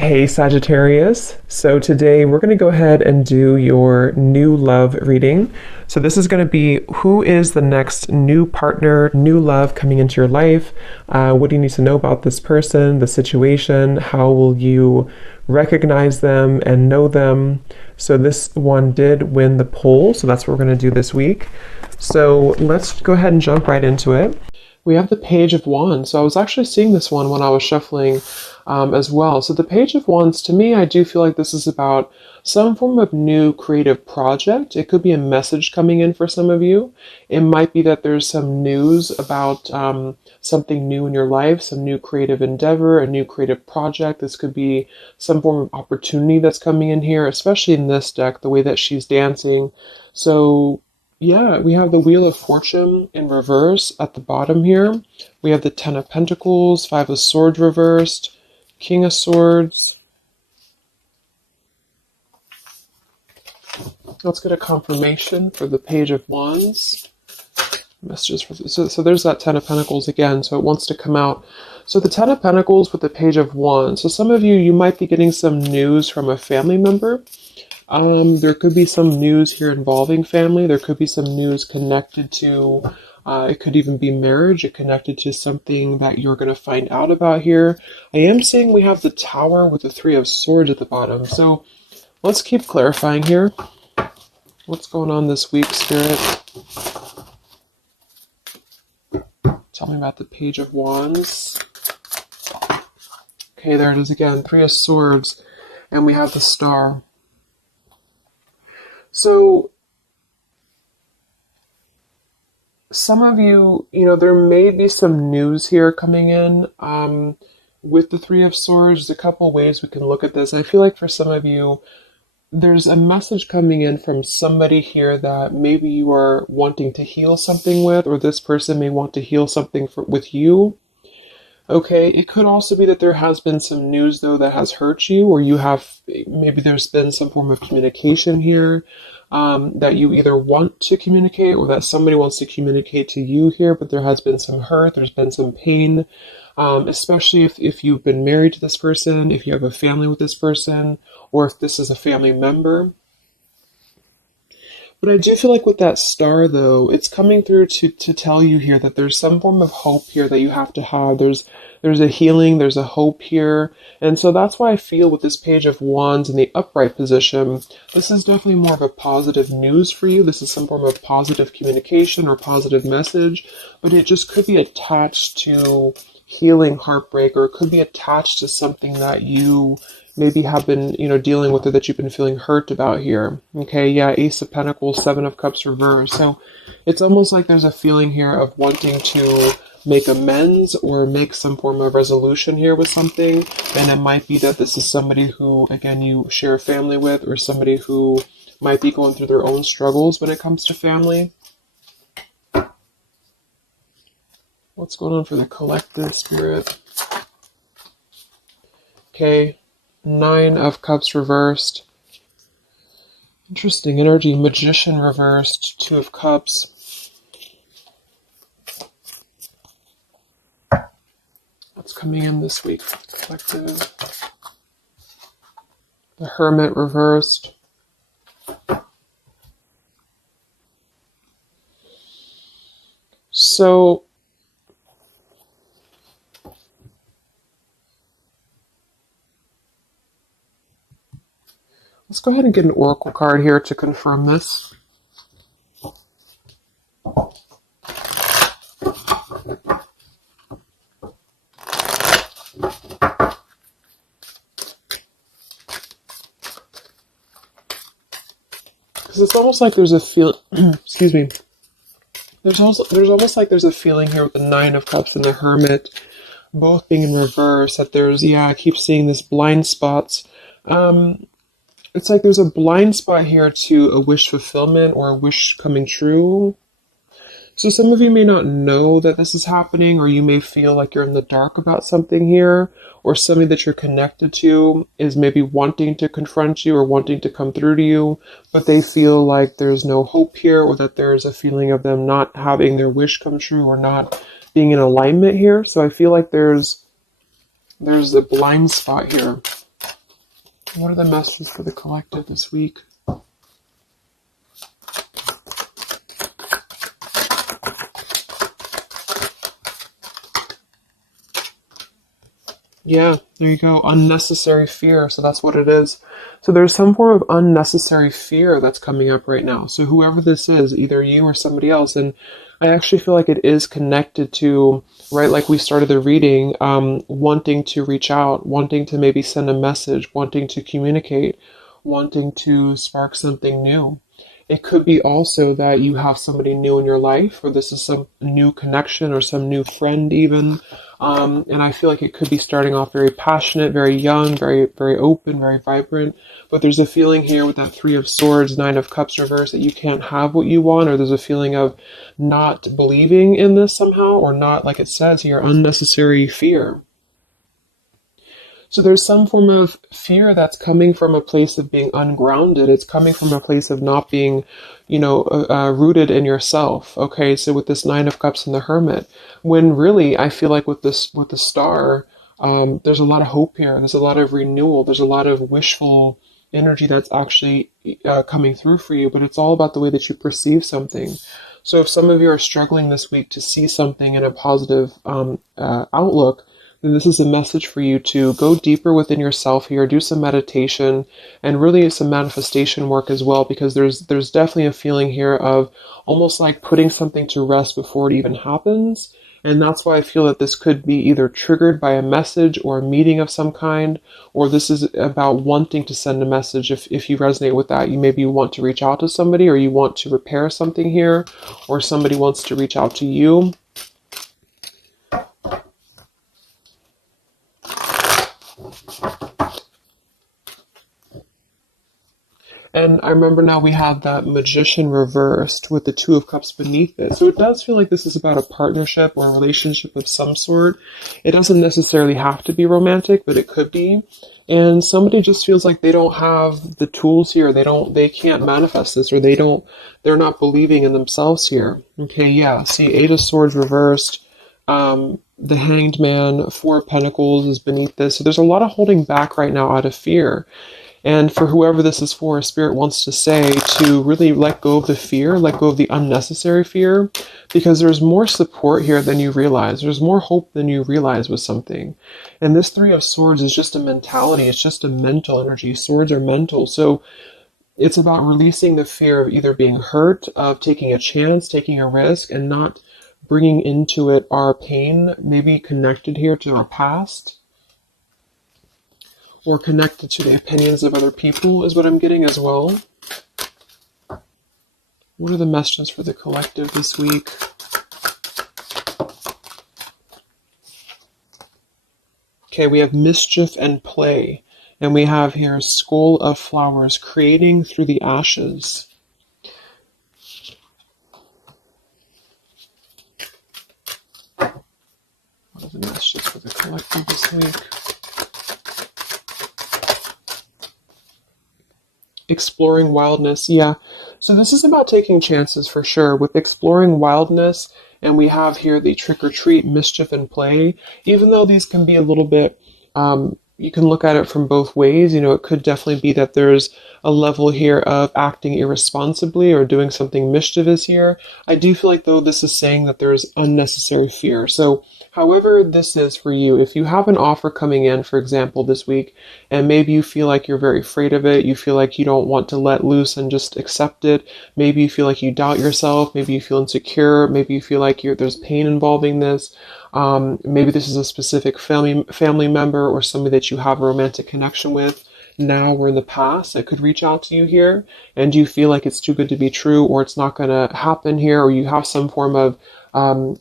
Hey Sagittarius. So today we're going to go ahead and do your new love reading. So this is going to be who is the next new partner, new love coming into your life. What do you need to know about this person, the situation? How will you recognize them and know them? So this one did win the poll. So that's what we're going to do this week. So let's go ahead and jump right into it. We have the Page of Wands. So I was actually seeing this one when I was shuffling as well. So the Page of Wands, to me, I do feel like this is about some form of new creative project. It could be a message coming in for some of you. It might be that there's some news about something new in your life, some new creative endeavor, a new creative project. This could be some form of opportunity that's coming in here, especially in this deck, the way that she's dancing. So yeah, we have the Wheel of Fortune in reverse at the bottom here. We have the Ten of Pentacles, Five of Swords reversed, King of Swords. Let's get a confirmation for the Page of Wands. Messages for so there's that Ten of Pentacles again, so it wants to come out. So the Ten of Pentacles with the Page of Wands. So some of you might be getting some news from a family member. There could be some news here involving family. There could be some news connected to, it could even be marriage. It connected to something that you're going to find out about here. I am seeing we have the Tower with the Three of Swords at the bottom. So let's keep clarifying here. What's going on this week, Spirit? Tell me about the Page of Wands. Okay, there it is again. Three of Swords. And we have the Star. So, some of you, there may be some news here coming in with the Three of Swords. There's a couple ways we can look at this. I feel like for some of you, there's a message coming in from somebody here that maybe you are wanting to heal something with, or this person may want to heal something with you. Okay, it could also be that there has been some news, though, that has hurt you, or maybe there's been some form of communication here that you either want to communicate or that somebody wants to communicate to you here, but there has been some hurt, there's been some pain, especially if you've been married to this person, if you have a family with this person, or if this is a family member. But I do feel like with that Star, though, it's coming through to tell you here that there's some form of hope here that you have to have. There's a healing, there's a hope here. And so that's why I feel with this Page of Wands in the upright position, this is definitely more of a positive news for you. This is some form of positive communication or positive message, but it just could be attached to healing heartbreak, or it could be attached to something that you maybe have been, dealing with, or that you've been feeling hurt about here. Okay, yeah, Ace of Pentacles, Seven of Cups reversed. So it's almost like there's a feeling here of wanting to make amends or make some form of resolution here with something. And it might be that this is somebody who, again, you share a family with, or somebody who might be going through their own struggles when it comes to family. What's going on for the collective, Spirit? Okay. Nine of Cups reversed. Interesting energy. Magician reversed. Two of Cups. What's coming in this week for the collective? The Hermit reversed. So let's go ahead and get an oracle card here to confirm this. Because it's almost like there's a excuse me. There's almost like there's a feeling here with the Nine of Cups and the Hermit both being in reverse, that there's, I keep seeing this blind spots. It's like there's a blind spot here to a wish fulfillment or a wish coming true. So some of you may not know that this is happening, or you may feel like you're in the dark about something here, or somebody that you're connected to is maybe wanting to confront you or wanting to come through to you, but they feel like there's no hope here, or that there's a feeling of them not having their wish come true or not being in alignment here. So I feel like there's the blind spot here. What are the messages for the collective this week? Yeah, there you go. Unnecessary fear. So that's what it is. So there's some form of unnecessary fear that's coming up right now. So whoever this is, either you or somebody else, and I actually feel like it is connected to, right, like we started the reading, wanting to reach out, wanting to maybe send a message, wanting to communicate, wanting to spark something new. It could be also that you have somebody new in your life, or this is some new connection or some new friend even. And I feel like it could be starting off very passionate, very young, very, very open, very vibrant. But there's a feeling here with that Three of Swords, Nine of Cups reverse, that you can't have what you want, or there's a feeling of not believing in this somehow, or not, like it says here, unnecessary fear. So there's some form of fear that's coming from a place of being ungrounded. It's coming from a place of not being, rooted in yourself. Okay, so with this Nine of Cups and the Hermit, when really I feel like with the Star, there's a lot of hope here. There's a lot of renewal. There's a lot of wishful energy that's actually coming through for you. But it's all about the way that you perceive something. So if some of you are struggling this week to see something in a positive outlook, then this is a message for you to go deeper within yourself here, do some meditation, and really some manifestation work as well, because there's definitely a feeling here of almost like putting something to rest before it even happens. And that's why I feel that this could be either triggered by a message or a meeting of some kind, or this is about wanting to send a message. If you resonate with that, you maybe want to reach out to somebody, or you want to repair something here, or somebody wants to reach out to you. And I remember now we have that Magician reversed with the Two of Cups beneath it. So it does feel like this is about a partnership or a relationship of some sort. It doesn't necessarily have to be romantic, but it could be. And somebody just feels like they don't have the tools here. They can't manifest this, or they're not believing in themselves here. Okay, yeah. See, Eight of Swords reversed. The Hanged Man, Four of Pentacles is beneath this. So there's a lot of holding back right now out of fear. And for whoever this is for, Spirit wants to say to really let go of the fear, let go of the unnecessary fear, because there's more support here than you realize. There's more hope than you realize with something. And this Three of Swords is just a mentality. It's just a mental energy. Swords are mental. So it's about releasing the fear of either being hurt, of taking a chance, taking a risk, and not bringing into it our pain, maybe connected here to our past, or connected to the opinions of other people is what I'm getting as well. What are the messages for the collective this week? Okay, we have mischief and play. And we have here Skull of Flowers, creating through the ashes. What are the messages for the collective this week? Exploring wildness. Yeah. So this is about taking chances for sure with exploring wildness. And we have here the trick or treat, mischief and play. Even though these can be a little bit, you can look at it from both ways. It could definitely be that there's a level here of acting irresponsibly or doing something mischievous here. I do feel like, though, this is saying that there's unnecessary fear. So however this is for you, if you have an offer coming in, for example, this week, and maybe you feel like you're very afraid of it, you feel like you don't want to let loose and just accept it, maybe you feel like you doubt yourself, maybe you feel insecure, maybe you feel like there's pain involving this, maybe this is a specific family member or somebody that you have a romantic connection with now or in the past that could reach out to you here, and you feel like it's too good to be true, or it's not going to happen here, or you have some form of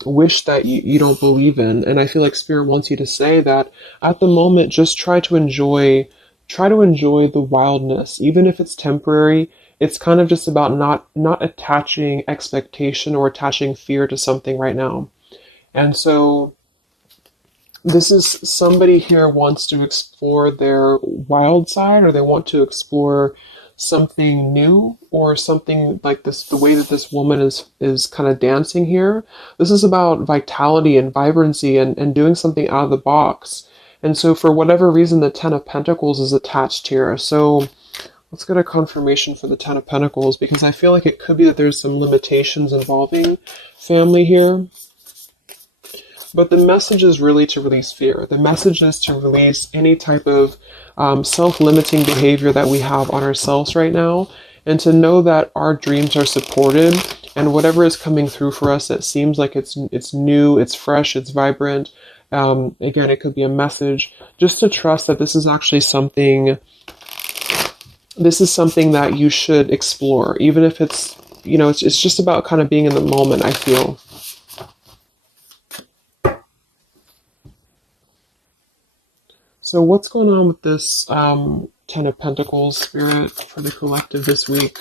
wish that you don't believe in. And I feel like Spirit wants you to say that at the moment, just try to enjoy the wildness, even if it's temporary. It's kind of just about not attaching expectation or attaching fear to something right now. And so this is somebody here wants to explore their wild side, or they want to explore something new, or something like this, the way that this woman is kind of dancing here. This is about vitality and vibrancy and doing something out of the box. And so for whatever reason, the Ten of Pentacles is attached here. So let's get a confirmation for the Ten of Pentacles, because I feel like it could be that there's some limitations involving family here. But the message is really to release fear. The message is to release any type of self-limiting behavior that we have on ourselves right now, and to know that our dreams are supported, and whatever is coming through for us that seems like it's new, it's fresh, it's vibrant. Again, it could be a message, just to trust that this is actually something. This is something that you should explore, even if it's, it's just about kind of being in the moment, I feel. So what's going on with this Ten of Pentacles, Spirit, for the collective this week?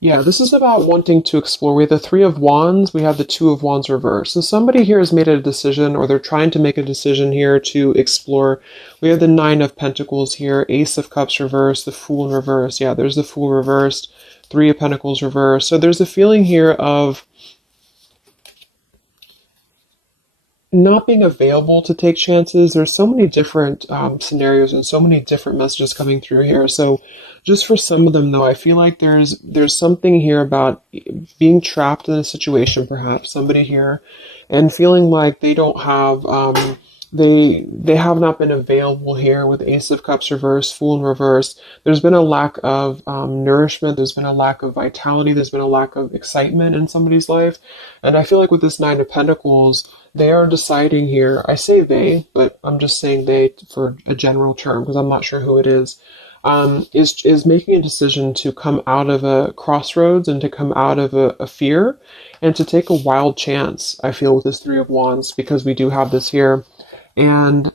Yeah, this is about wanting to explore. We have the Three of Wands, we have the Two of Wands reversed. So somebody here has made a decision, or they're trying to make a decision here to explore. We have the Nine of Pentacles here, Ace of Cups reversed, the Fool in reverse. Yeah, there's the Fool reversed, Three of Pentacles reversed. So there's a feeling here of not being available to take chances. There's so many different scenarios and so many different messages coming through here. So just for some of them, though, I feel like there's something here about being trapped in a situation, perhaps somebody here, and feeling like they don't have they have not been available here with Ace of Cups reversed, Fool in reverse. There's been a lack of nourishment. There's been a lack of vitality. There's been a lack of excitement in somebody's life. And I feel like with this Nine of Pentacles, they are deciding here. I say they, but I'm just saying they for a general term because I'm not sure who it is. Is making a decision to come out of a crossroads and to come out of a fear and to take a wild chance, I feel, with this Three of Wands, because we do have this here. And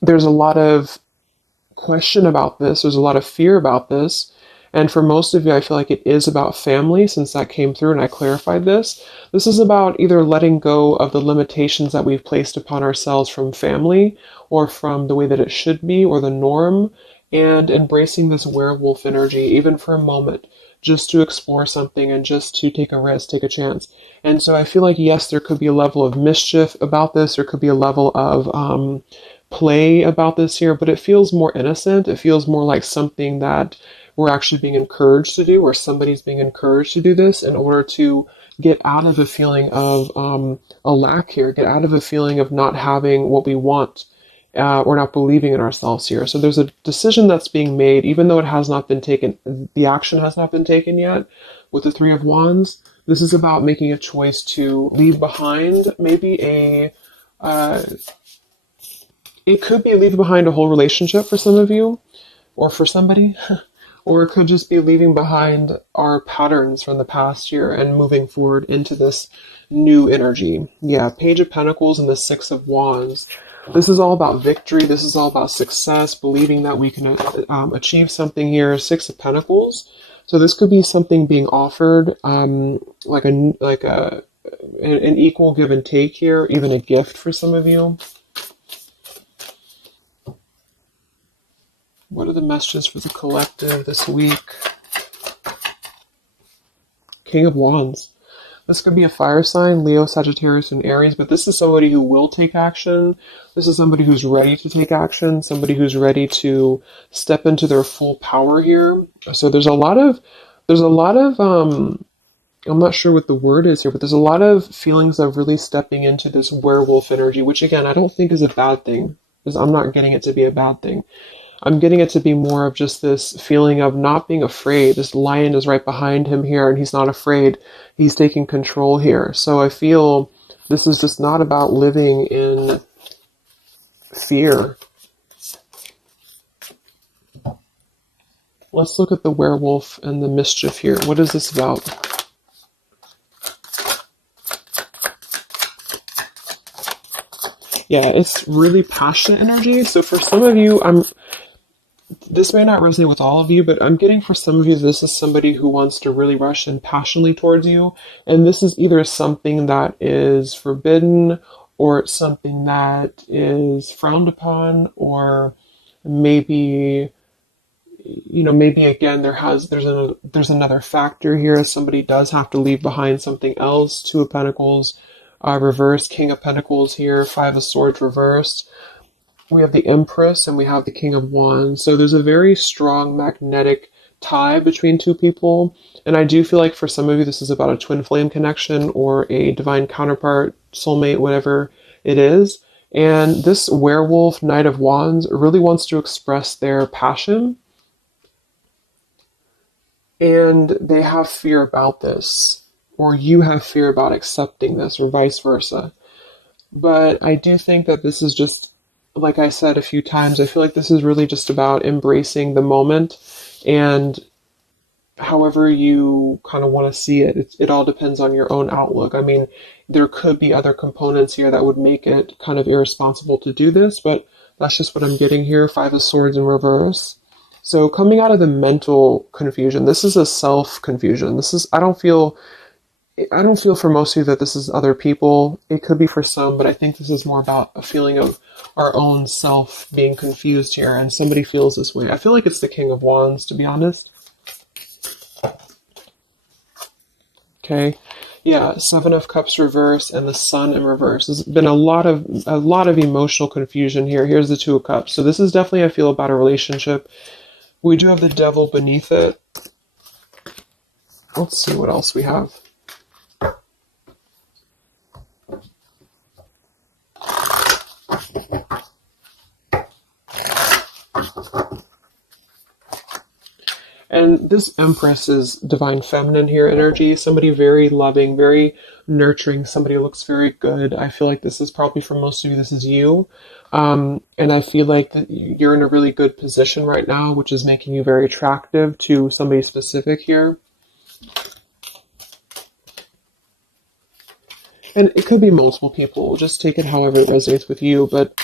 there's a lot of question about this. There's a lot of fear about this. And for most of you, I feel like it is about family, since that came through and I clarified this. This is about either letting go of the limitations that we've placed upon ourselves from family, or from the way that it should be, or the norm, and embracing this werewolf energy, even for a moment, just to explore something and just to take a risk, take a chance. And so I feel like, yes, there could be a level of mischief about this. There could be a level of play about this here, but it feels more innocent. It feels more like something that we're actually being encouraged to do, or somebody's being encouraged to do this in order to get out of a feeling of a lack here, get out of a feeling of not having what we want, or not believing in ourselves here. So there's a decision that's being made, even though it has not been taken, the action has not been taken yet with the Three of Wands. This is about making a choice to leave behind maybe it could be leaving behind a whole relationship for some of you, or for somebody. Or it could just be leaving behind our patterns from the past year and moving forward into this new energy. Yeah, Page of Pentacles and the Six of Wands. This is all about victory. This is all about success, believing that we can achieve something here. Six of Pentacles. So this could be something being offered, like an equal give and take here, even a gift for some of you. What are the messages for the collective this week? King of Wands. This could be a fire sign, Leo, Sagittarius, and Aries, but this is somebody who will take action. This is somebody who's ready to take action, somebody who's ready to step into their full power here. So there's a lot of, I'm not sure what the word is here, but there's a lot of feelings of really stepping into this werewolf energy, which again, I don't think is a bad thing, because I'm not getting it to be a bad thing. I'm getting it to be more of just this feeling of not being afraid. This lion is right behind him here, and he's not afraid. He's taking control here. So I feel this is just not about living in fear. Let's look at the werewolf and the mischief here. What is this about? Yeah, it's really passionate energy. So for some of you, this may not resonate with all of you, but I'm getting for some of you, this is somebody who wants to really rush in passionately towards you. And this is either something that is forbidden, or it's something that is frowned upon, or maybe maybe again there's another factor here. Somebody does have to leave behind something else. Two of Pentacles reversed, King of Pentacles here, Five of Swords reversed. We have the Empress and we have the King of Wands. So there's a very strong magnetic tie between two people. And I do feel like for some of you, this is about a twin flame connection or a divine counterpart, soulmate, whatever it is. And this werewolf, Knight of Wands, really wants to express their passion. And they have fear about this, or you have fear about accepting this, or vice versa. But I do think that this is just, like I said a few times, I feel like this is really just about embracing the moment, and however you kind of want to see it, it all depends on your own outlook. I mean, there could be other components here that would make it kind of irresponsible to do this, but that's just what I'm getting here. Five of Swords in reverse. So coming out of the mental confusion, this is a self-confusion. I don't feel for most of you that this is other people. It could be for some, but I think this is more about a feeling of our own self being confused here, and somebody feels this way. I feel like it's the King of Wands, to be honest. Okay. Yeah, Seven of Cups reverse and the Sun in reverse. There's been a lot of emotional confusion here. Here's the Two of Cups. So this is definitely, I feel, about a relationship. We do have the Devil beneath it. Let's see what else we have. And this Empress is divine feminine here energy. Somebody very loving, very nurturing. Somebody who looks very good. I feel like this is probably for most of you, this is you. And I feel like you're in a really good position right now, which is making you very attractive to somebody specific here. And it could be multiple people. Just take it however it resonates with you. But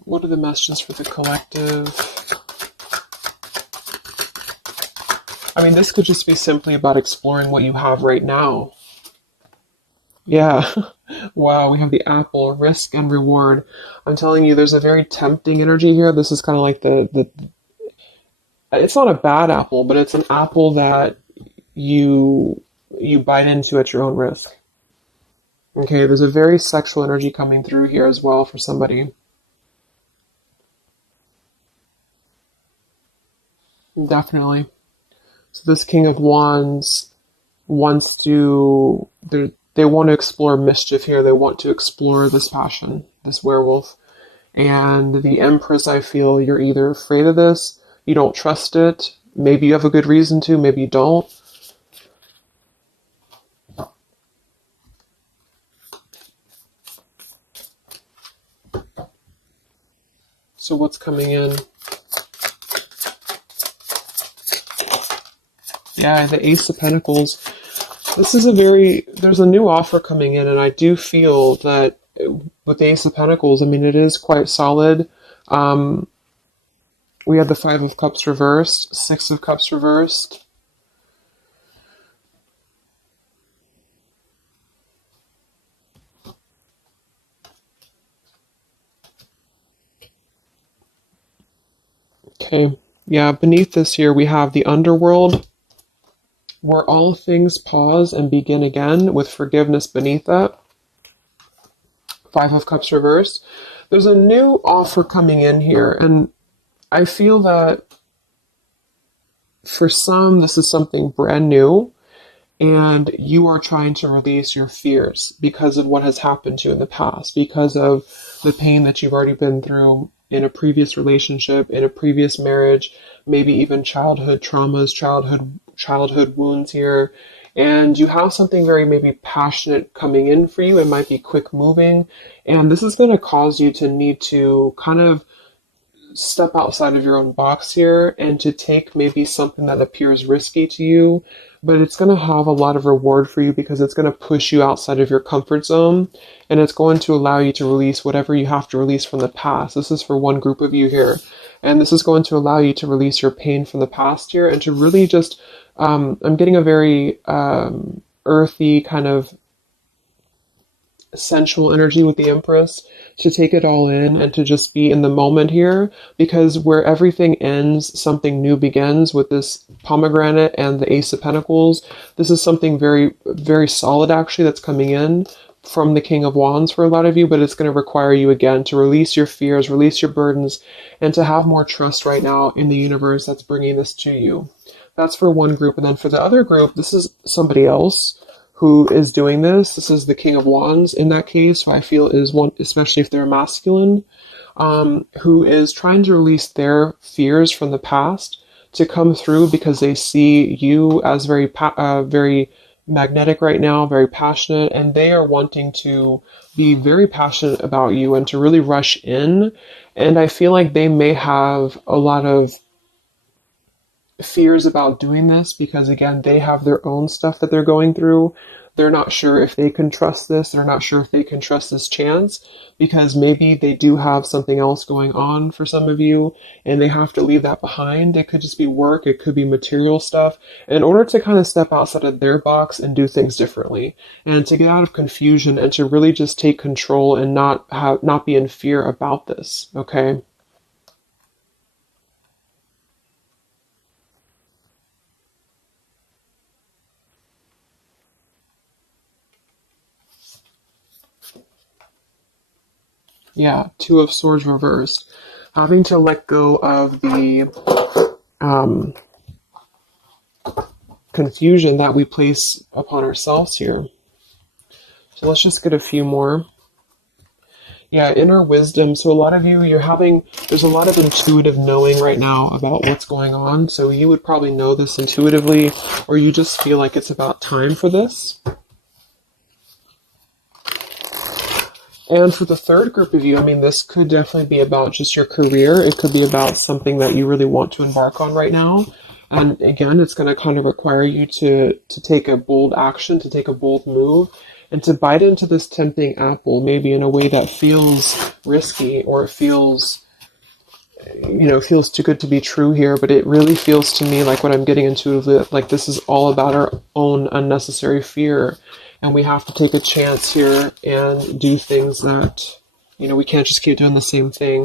what are the messages for the collective? I mean, this could just be simply about exploring what you have right now. Yeah. Wow, we have the apple, risk and reward. I'm telling you, there's a very tempting energy here. This is kind of like it's not a bad apple, but it's an apple that you bite into at your own risk. Okay, there's a very sexual energy coming through here as well for somebody. Definitely. So this King of Wands wants to, they want to explore mischief here. They want to explore this passion, this werewolf. And the Empress, I feel you're either afraid of this, you don't trust it, maybe you have a good reason to, maybe you don't. So what's coming in? Yeah, the Ace of Pentacles. This is there's a new offer coming in, and I do feel that with the Ace of Pentacles, I mean, it is quite solid. We have the Five of Cups reversed, Six of Cups reversed. Okay, yeah, beneath this here, we have the Underworld, where all things pause and begin again, with forgiveness beneath that. Five of Cups reversed. There's a new offer coming in here, and I feel that for some, this is something brand new, and you are trying to release your fears because of what has happened to you in the past, because of the pain that you've already been through in a previous relationship, in a previous marriage, maybe even childhood traumas, childhood wounds here, and you have something very maybe passionate coming in for you. It might be quick moving, and this is going to cause you to need to kind of step outside of your own box here and to take maybe something that appears risky to you, but it's going to have a lot of reward for you because it's going to push you outside of your comfort zone, and it's going to allow you to release whatever you have to release from the past. This is for one group of you here, and this is going to allow you to release your pain from the past here and to really just I'm getting a very earthy kind of sensual energy with the Empress, to take it all in and to just be in the moment here, because where everything ends, something new begins with this pomegranate and the Ace of Pentacles. This is something very, very solid actually that's coming in from the King of Wands for a lot of you, but it's going to require you again to release your fears, release your burdens, and to have more trust right now in the universe that's bringing this to you. That's for one group. And then for the other group, this is somebody else who is doing this. This is the King of Wands in that case, who I feel is one, especially if they're masculine, who is trying to release their fears from the past to come through because they see you as very, very magnetic right now, very passionate, and they are wanting to be very passionate about you and to really rush in. And I feel like they may have a lot of fears about doing this because, again, they have their own stuff that they're going through. They're not sure if they can trust this. They're not sure if they can trust this chance because maybe they do have something else going on for some of you and they have to leave that behind. It could just be work. It could be material stuff in order to kind of step outside of their box and do things differently and to get out of confusion and to really just take control and not be in fear about this. Okay. Yeah, Two of Swords reversed. Having to let go of the confusion that we place upon ourselves here. So let's just get a few more. Yeah, inner wisdom. So a lot of you, there's a lot of intuitive knowing right now about what's going on. So you would probably know this intuitively, or you just feel like it's about time for this. And for the third group of you, I mean, this could definitely be about just your career. It could be about something that you really want to embark on right now. And again, it's going to kind of require you to take a bold action, to take a bold move, and to bite into this tempting apple, maybe in a way that feels risky or it feels too good to be true here. But it really feels to me like what I'm getting intuitively, like this is all about our own unnecessary fear. And we have to take a chance here and do things that, we can't just keep doing the same thing.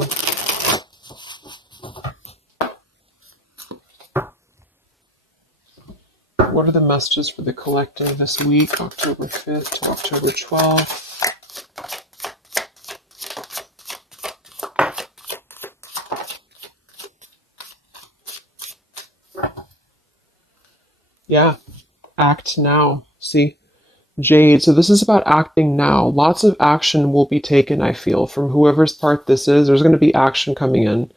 What are the messages for the collective this week, October 5th to October 12th? Yeah, act now. See? Jade, so this is about acting now. Lots of action will be taken, I feel, from whoever's part this is. There's going to be action coming in.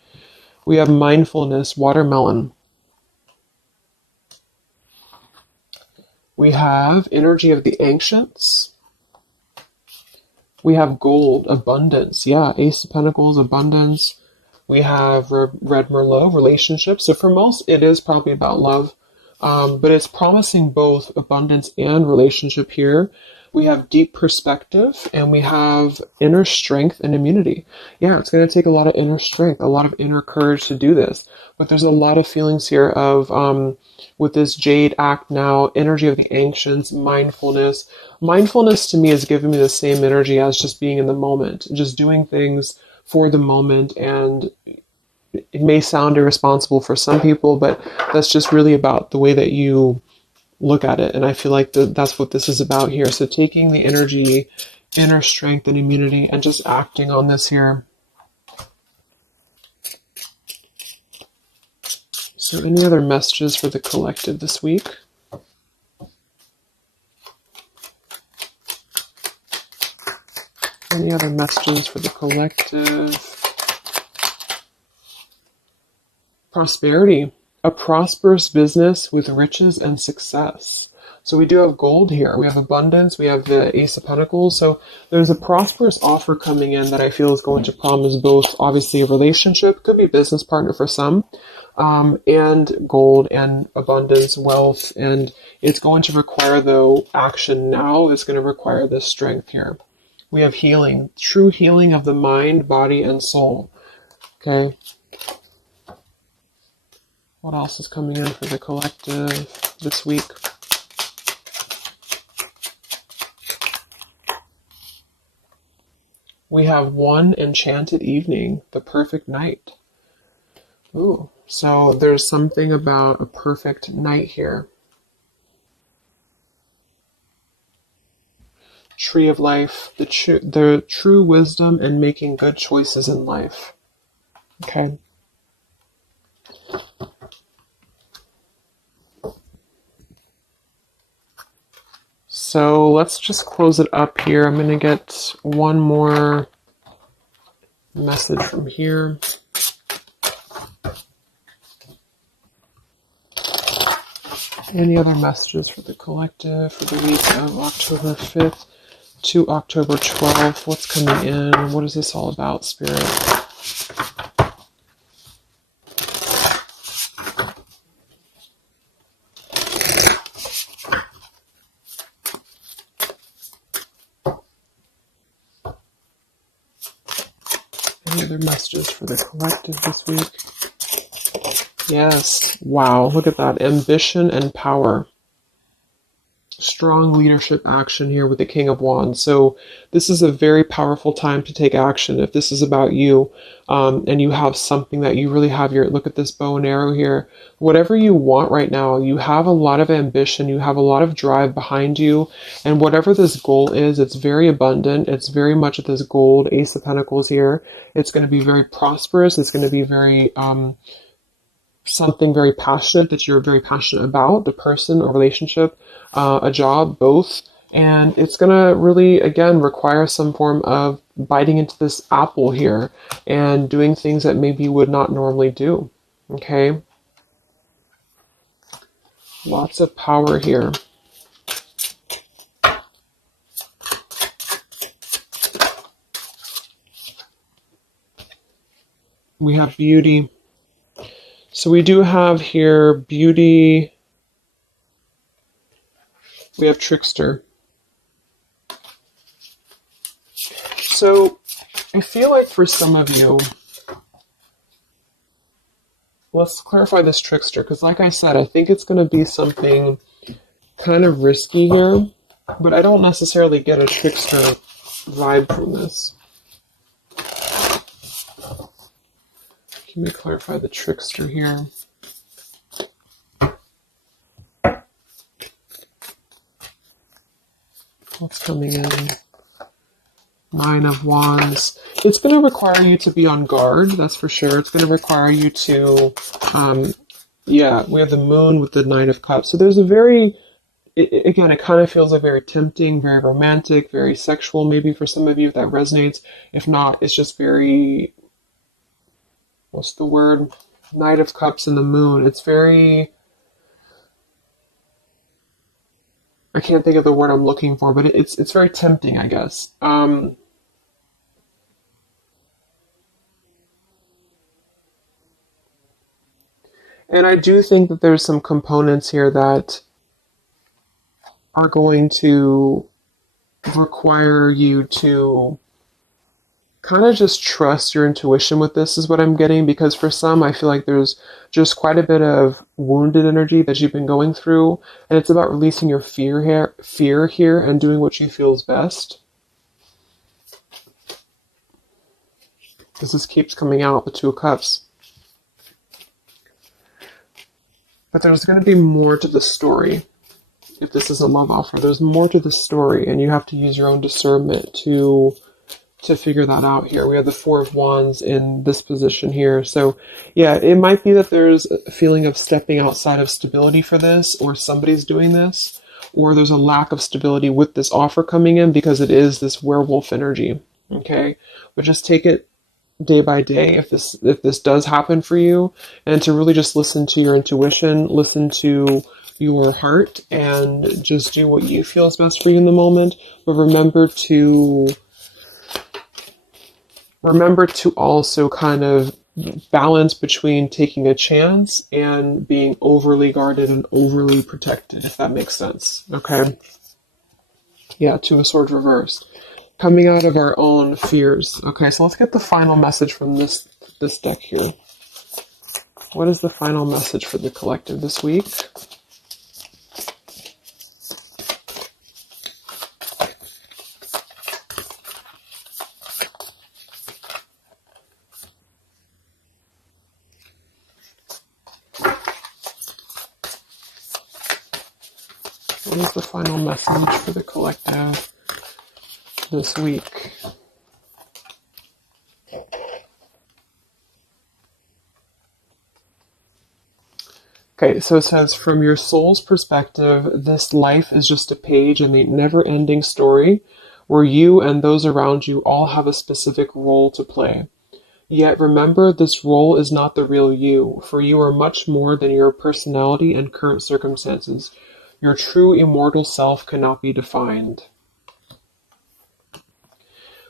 We have mindfulness, watermelon. We have energy of the ancients. We have gold, abundance. Yeah, Ace of Pentacles, abundance. We have Red Merlot, relationships. So for most, it is probably about love. But it's promising both abundance and relationship here. We have deep perspective and we have inner strength and immunity. Yeah, it's going to take a lot of inner strength, a lot of inner courage to do this. But there's a lot of feelings here of, with this Jade, act now, energy of the ancients, mindfulness. Mindfulness to me is giving me the same energy as just being in the moment, just doing things for the moment. And it may sound irresponsible for some people, but that's just really about the way that you look at it. And I feel like that's what this is about here. So taking the energy, inner strength and immunity and just acting on this here. So any other messages for the collective this week? Any other messages for the collective? Prosperity, a prosperous business with riches and success. So we do have gold here. We have abundance. We have the Ace of Pentacles. So there's a prosperous offer coming in that I feel is going to promise both, obviously, a relationship, could be a business partner for some, and gold and abundance, wealth. And it's going to require, though, action now. It's going to require this strength here. We have healing, true healing of the mind, body, and soul. Okay. What else is coming in for the collective this week? We have one enchanted evening, the perfect night. Ooh, so there's something about a perfect night here. Tree of life, the true wisdom and making good choices in life. Okay. So let's just close it up here. I'm going to get one more message from here. Any other messages for the collective for the week of October 5th to October 12th? What's coming in? What is this all about, Spirit? Any other messages for the collective this week? Yes. Wow, look at that. Ambition and power. Strong leadership action here with the King of Wands. So this is a very powerful time to take action. If this is about you, and you have something that you really have your, look at this bow and arrow here, whatever you want right now, you have a lot of ambition, you have a lot of drive behind you, and whatever this goal is, it's very abundant. It's very much at this gold Ace of Pentacles here. It's going to be very prosperous. It's going to be very, something very passionate that you're very passionate about, the person or relationship, a job, both. And it's going to really, again, require some form of biting into this apple here and doing things that maybe you would not normally do. Okay? Lots of power here. We have beauty. So we do have here beauty. We have trickster. So I feel like for some of you, let's clarify this trickster, because like I said, I think it's going to be something kind of risky here, but I don't necessarily get a trickster vibe from this. Can we clarify the trickster here? What's coming in? Nine of Wands. It's going to require you to be on guard, that's for sure. It's going to require you to, yeah, we have the Moon with the Knight of Cups. So there's a very, again, it kind of feels like very tempting, very romantic, very sexual, maybe for some of you if that resonates. If not, it's just very, what's the word? Knight of Cups and the Moon. It's very, I can't think of the word I'm looking for, but it's very tempting, I guess. And I do think that there's some components here that are going to require you to kind of just trust your intuition with this, is what I'm getting, because for some, I feel like there's just quite a bit of wounded energy that you've been going through, and it's about releasing your fear here and doing what you feel is best. Because this keeps coming out, the Two of Cups. But there's going to be more to the story. If this is a love offer, there's more to the story, and you have to use your own discernment to figure that out here. We have the Four of Wands in this position here. So yeah, it might be that there's a feeling of stepping outside of stability for this, or somebody's doing this, or there's a lack of stability with this offer coming in because it is this werewolf energy. Okay, but just take it day by day if this does happen for you, and to really just listen to your intuition, listen to your heart, and just do what you feel is best for you in the moment. But remember to also kind of balance between taking a chance and being overly guarded and overly protected, if that makes sense. Okay? Yeah, Two of Swords reversed. Coming out of our own fears. Okay, so let's get the final message from this deck here. What is the final message for the collective this week? What is the final message for the collective this week? Okay, so it says, from your soul's perspective, this life is just a page in a never-ending story where you and those around you all have a specific role to play. Yet remember, this role is not the real you, for you are much more than your personality and current circumstances. Your true immortal self cannot be defined.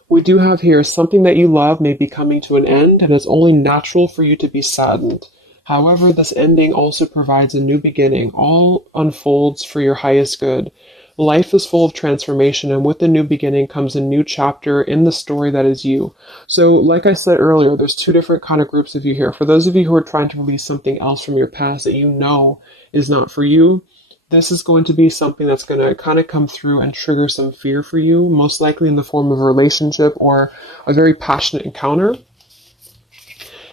We do have here, something that you love may be coming to an end, and it's only natural for you to be saddened. However, this ending also provides a new beginning. All unfolds for your highest good. Life is full of transformation, and with the new beginning comes a new chapter in the story that is you. So, like I said earlier, there's two different kind of groups of you here. For those of you who are trying to release something else from your past that you know is not for you, this is going to be something that's going to kind of come through and trigger some fear for you, most likely in the form of a relationship or a very passionate encounter.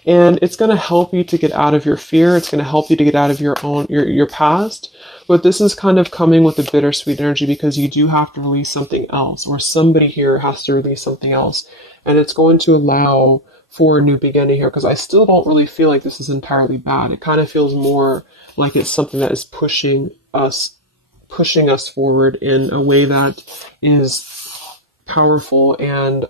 And it's going to help you to get out of your fear. It's going to help you to get out of your past. But this is kind of coming with a bittersweet energy because you do have to release something else, or somebody here has to release something else. And it's going to allow for a new beginning here, because I still don't really feel like this is entirely bad. It kind of feels more like it's something that is pushing us forward in a way that is powerful and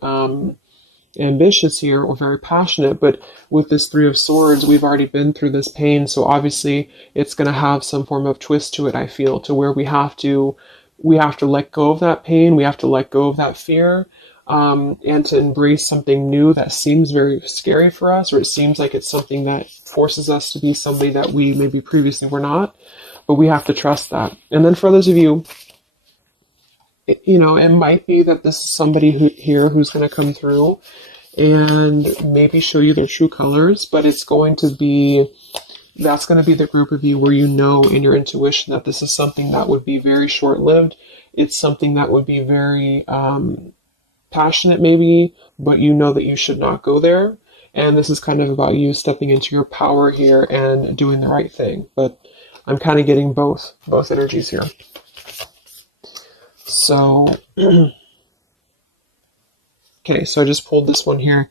ambitious here, or very passionate. But with this Three of Swords, we've already been through this pain, so obviously it's going to have some form of twist to it, I feel, to where we have to let go of that pain, we have to let go of that fear, and to embrace something new that seems very scary for us, or it seems like it's something that forces us to be somebody that we maybe previously were not, but we have to trust that. And then for those of you, it might be that this is somebody who's going to come through and maybe show you their true colors, but that's going to be the group of you where you know in your intuition that this is something that would be very short-lived. It's something that would be very passionate maybe, but you know that you should not go there. And this is kind of about you stepping into your power here and doing the right thing. But I'm kind of getting both energies here. So, okay, so I just pulled this one here.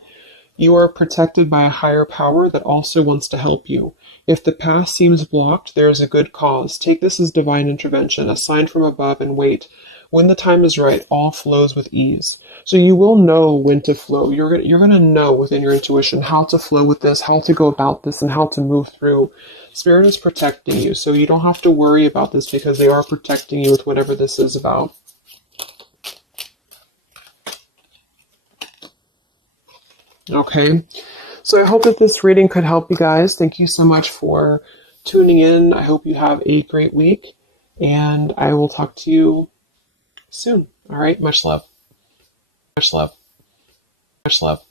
You are protected by a higher power that also wants to help you. If the path seems blocked, there is a good cause. Take this as divine intervention, a sign from above, and wait. When the time is right, all flows with ease. So you will know when to flow. You're gonna know within your intuition how to flow with this, how to go about this, and how to move through. Spirit is protecting you, so you don't have to worry about this because they are protecting you with whatever this is about. Okay, so I hope that this reading could help you guys. Thank you so much for tuning in. I hope you have a great week, and I will talk to you soon. All right, much love. Much love. Much love.